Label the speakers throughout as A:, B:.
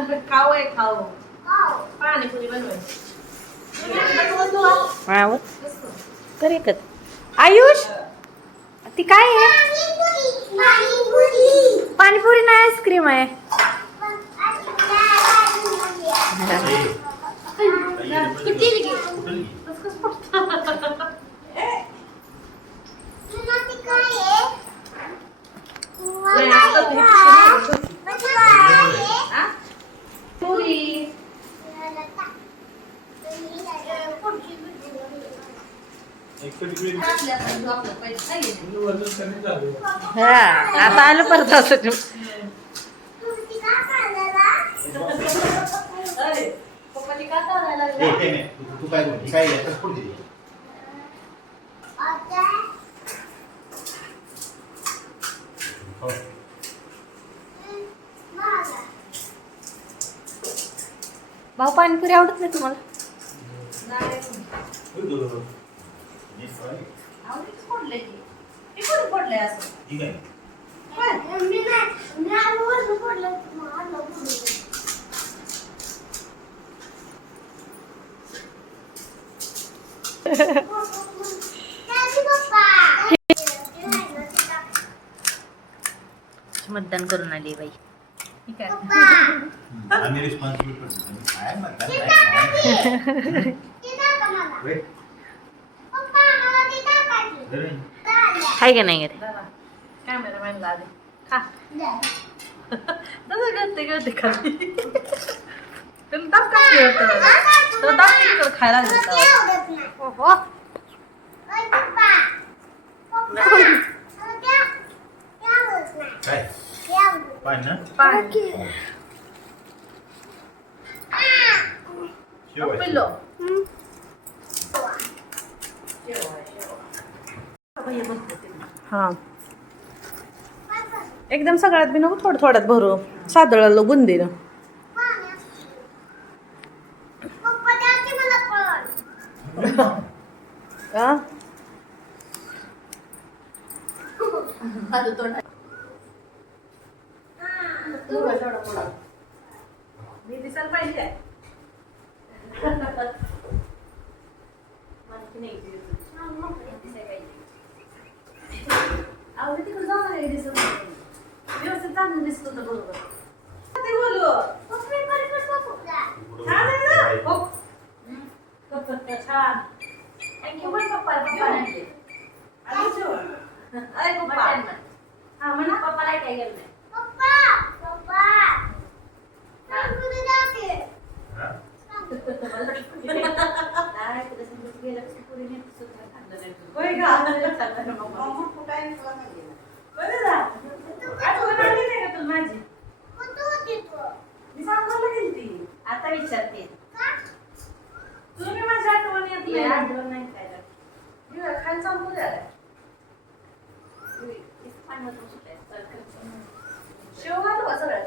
A: खाऊ आहे खाऊ पाणीपुरी बनवायची
B: वाव कर एकच आयुष ती काय आहे पाणीपुरी नाही आईस्क्रीम आहे
A: पुरी
B: हा आता आलं परत असं
C: तू. काय काय. हो.
B: भाऊ पाणीपुरी आवडत नाही तुम्हाला
A: नाही
C: हे काय?
A: आवडीच फोडलंय की हे फोडलंय असं.
C: ठीक आहे.
B: मतदान करून आली बाई.
A: ठीक आहे.
C: आम्ही रिस्पॉन्सिबल करतो काय म्हणतात काय काय? Wait. जरा.
B: हाय का नाही घरी
A: जरा कॅमेरामॅन आले खा तसं गळते गळते खाली तुम्ही दाब कापली होतं तो दाब किती खायला लागला
C: काय पाणी ना
A: पाणी
C: शेव आहे.
A: पिल्लो हां. एकदम सगळ्यात बी नको थोडं थोड्यात भरू. सादळाला बुंदीनं का? पाहिजे चांगलं दिसत होतं बरोबर. ते बोलू. छान आहे ना? हो. छान. थँक्यू पण पप्पा पप्पा नाही अय पप्पा. हा म्हणा. पप्पाला काय गेलं नाही.
C: हा?
A: होय का? बरं झालं. आठवण आली नाही का तुला माझी मी सांगायला गेलती
B: आता विचारते
A: तुम्ही माझी आठवण येत नाही
B: आठवण नाही काय
A: मी खाली सांगू द्या शेव घालू का सगळ्यात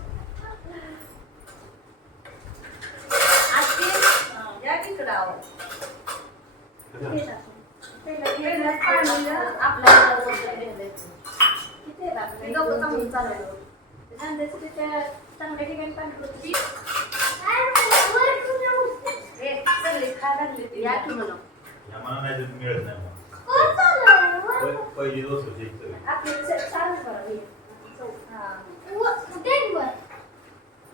A: या तिकडं आहो. पहिलं पाणी मी दोघं चांगलं चालवलं. ए, सगळे खा लागले ते.
B: या की म्हणून
C: मला नाही मिळत नाही पहिली दोस्त होती एक तरी.
A: हा.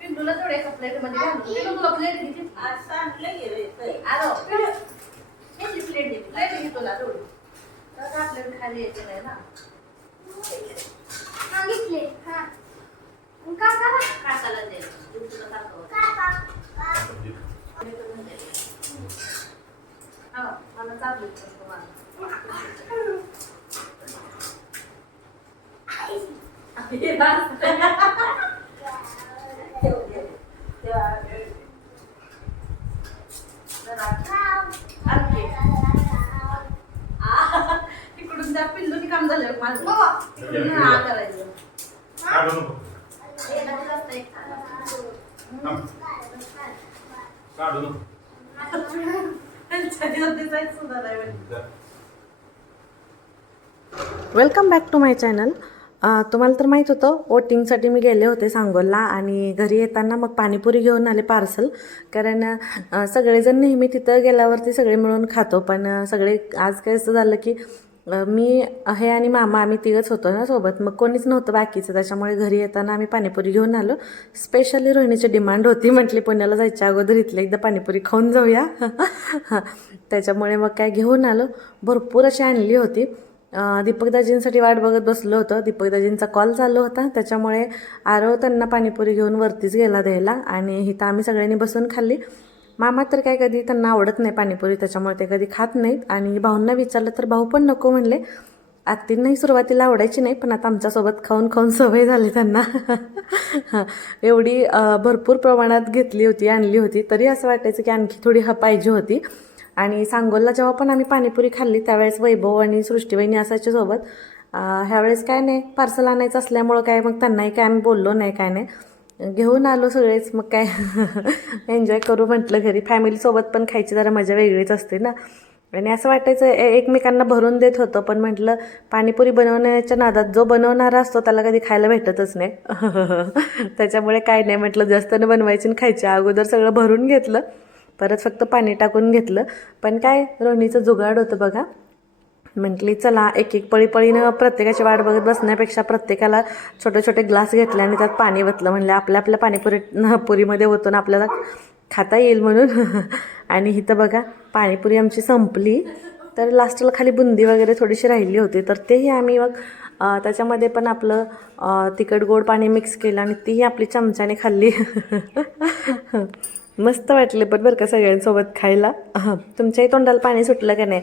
A: पिंटूला थोडं एका प्लेटमध्ये घालून तुला प्लेट आलो. प्लेट दे प्लेट घे तुला थोडी. तर आपल्याला खाली यायचं नाही ना.
B: काकाला दे. तुला दाखव
A: हा. मला चालू तुम्हाला पूर्ण हा करायचं.
C: काढू नको
A: हे नवीन असतं एक.
C: थांब. काढू नको
A: त्यांच्या दिवस दिसायचं सुद्धा नाही म्हणजे.
C: जा.
B: Welcome back to my channel तुम्हाला तर माहीत होतं वोटिंगसाठी मी गेले होते सांगोलला आणि घरी येताना मग पाणीपुरी घेऊन आले पार्सल. कारण सगळेजण नेहमी तिथं गेल्यावरती सगळे मिळून खातो. पण सगळे आज काय असं झालं की मी हे आणि मामा आम्ही तिघंच होतो ना सोबत. मग कोणीच नव्हतं बाकीचं. त्याच्यामुळे घरी येताना आम्ही पाणीपुरी घेऊन आलो. स्पेशली रोहिणीची डिमांड होती म्हटली पुण्याला जायच्या अगोदर इथलं एकदा पाणीपुरी खाऊन जाऊया. त्याच्यामुळे मग काय घेऊन आलो. भरपूर अशी आणली होती. दीपकदाजींसाठी वाट बघत बसलो होतं. दीपकदाजींचा कॉल चालू होता. त्याच्यामुळे आरव त्यांना पाणीपुरी घेऊन वरतीच गेला द्यायला आणि इथं आम्ही सगळ्यांनी बसून खाल्ली. मामा तर काय कधी त्यांना आवडत नाही पाणीपुरी त्याच्यामुळे ते कधी खात नाहीत. आणि भाऊंना विचारलं तर भाऊ पण नको म्हणले. आत्तींनाही सुरुवातीला आवडायची नाही पण आता आमच्यासोबत खाऊन खाऊन सवय झाली त्यांना. एवढी भरपूर प्रमाणात घेतली होती आणली होती. तरी असं वाटायचं की आणखी थोडी ह पाहिजे होती. आणि सांगोलला जेव्हा पण आम्ही पाणीपुरी खाल्ली त्यावेळेस वैभव आणि सृष्टीवहिनी असायच्या सोबत. ह्यावेळेस काय नाही पार्सल आणायचं असल्यामुळं काय मग त्यांनाही काय आम्ही बोललो नाही काय नाही. घेऊन आलो सगळेच मग काय? एन्जॉय करू म्हटलं घरी. फॅमिलीसोबत पण खायची जरा मजा वेगळीच असते ना. आणि असं वाटायचं ए- एकमेकांना भरून देत होतं पण म्हटलं पाणीपुरी बनवण्याच्या नादात जो बनवणारा असतो त्याला कधी खायला भेटतच नाही. त्याच्यामुळे काय नाही म्हटलं जास्त न बनवायची आणि खायची. अगोदर सगळं भरून घेतलं परत फक्त पाणी टाकून घेतलं. पण काय रोहिणीचं जुगाड होतं बघा. म्हटली चला एक एक पळी पळीनं प्रत्येकाची वाट बघत बसण्यापेक्षा प्रत्येकाला छोटे छोटे ग्लास घेतले आणि त्यात पाणी वतलं म्हणलं आपल्या आपल्या पाणीपुरी पुरीमध्ये होतो ना आपल्याला खाता येईल म्हणून. आणि इथं बघा पाणीपुरी आमची संपली. तर लास्टला खाली बुंदी वगैरे थोडीशी राहिली होती. तर तेही आम्ही मग त्याच्यामध्ये पण आपलं तिखट गोड पाणी मिक्स केलं आणि तीही आपली चमच्याने खाल्ली. मस्त वाटले पण बरं का सगळ्यांसोबत खायला. तुमच्याही तोंडाला पाणी सुटलं का नाही?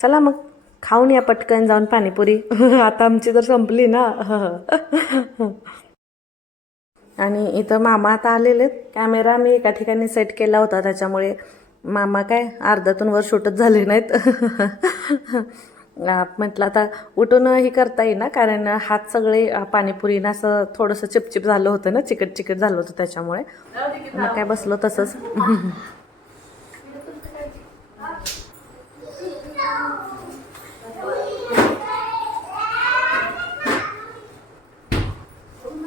B: चला मग. खाऊन या पटकन जाऊन पाणीपुरी. आता आमची तर संपली ना. आणि इथं मामा आता आलेले कॅमेरा मी एका ठिकाणी सेट केला होता त्याच्यामुळे मामा काय अर्ध्यातून वर शूटच झाले नाहीत. म्हटलं आता उठून ही करता येईना कारण हात सगळे पाणीपुरीनं असं थोडंसं चिपचिप झालं होतं ना चिकट चिकट झालं होतं त्याच्यामुळे. मग काय बसलो तसंच
A: बसायचं. हा, तर जायला. टाका गेला. हा, हा, हा. किती वेळ असेल बघायचं.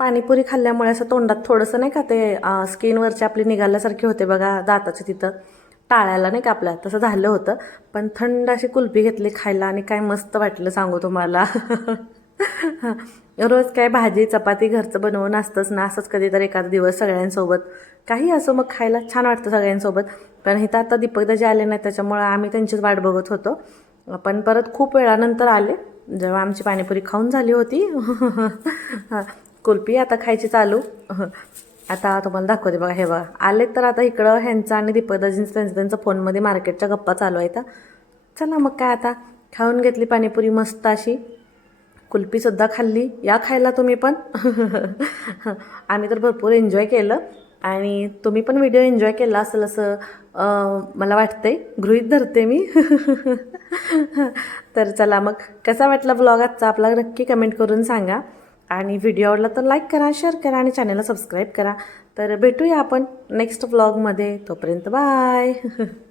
B: पाणीपुरी खाल्ल्यामुळे असं तोंडात थोडंसं नाही का ते स्किनवरचे स्किनवरची आपली निघाल्यासारखी होते बघा दाताचे तिथं. टाळायला नाही का आपल्या तसं झालं होतं. पण थंड अशी कुल्फी घेतली खायला आणि काय मस्त वाटलं सांगू तुम्हाला. रोज काय भाजी चपाती घरचं बनवून असतंच ना असंच कधीतरी एखादा दिवस सगळ्यांसोबत. काही असो मग खायला छान वाटतं सगळ्यांसोबत. पण इथं आता दीपकदाजी आले नाही त्याच्यामुळं आम्ही त्यांचीच वाट बघत होतो. पण परत खूप वेळानंतर आले. जेव्हा आमची पाणीपुरी खाऊन झाली होती. कुल्फी आता खायची चालू. आता तुम्हाला दाखवते बघा हे बघा. आले तर आता इकडं ह्यांचं आणि दीपकदाजींचं त्यांचं त्यांचं फोनमध्ये मार्केटच्या गप्पा चालू आहेत चला मग काय आता? खाऊन घेतली पाणीपुरी मस्त अशी. कुल्फीसुद्धा खाल्ली. या खायला तुम्ही पण? आम्ही तर भरपूर एन्जॉय केलं. आणि तुम्ही पण व्हिडिओ एन्जॉय केला असेल असं मला वाटतंय. गृहीत धरते मी. तर चला मग. कसा वाटला ब्लॉग आजचा? आपला नक्की कमेंट करून सांगा. आणि व्हिडिओ आवडला तर लाईक करा शेअर करा आणि चॅनलला सबस्क्राईब करा. तर भेटूया आपण नेक्स्ट ब्लॉगमध्ये तोपर्यंत बाय